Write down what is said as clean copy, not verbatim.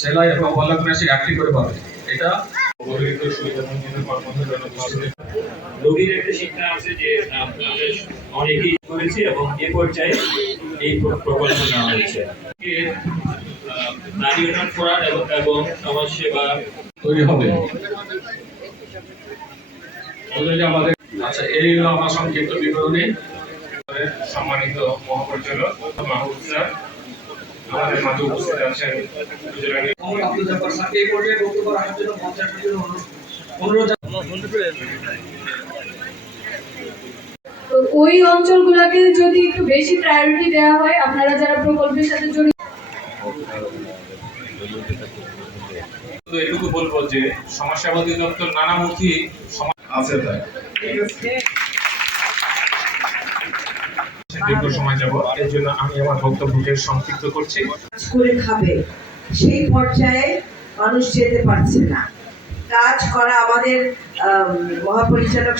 সেলাই এবং বল্লভ মেশিন একটি করে পাবে। এটা রোগীর একটা শিক্ষা আছে যে অনেকেই করেছি এবং এ পর্যায়ে এই প্রকল্প নেওয়া হয়েছে। নারী উন্নয়ন ফোরাম এবং সমাজসেবা তৈরি হবে। আমাদের আচ্ছা, এই হলো আমার সংক্ষিপ্ত বিবরণী। সম্মানিত মহাপরিচালক মাহবুব স্যার আমাদের মাঝে উপস্থিত আছেন। তো ওই অঞ্চলগুলোকে যদি একটু বেশি প্রায়োরিটি দেওয়া হয়, আপনারা যারা প্রকল্পের সাথে জড়িত, এটুকু বলবো যে সমাজসেবা অধিদপ্তর নানামুখী আছে তাই দীর্ঘ সময় যাব, এর জন্য আমি আমার বক্তব্যকে সংক্ষিপ্ত করছি। করে খাবে সেই পর্যায়ে মানুষ যেতে পারছে না। কাজ করা আমাদের মহাপরিচালক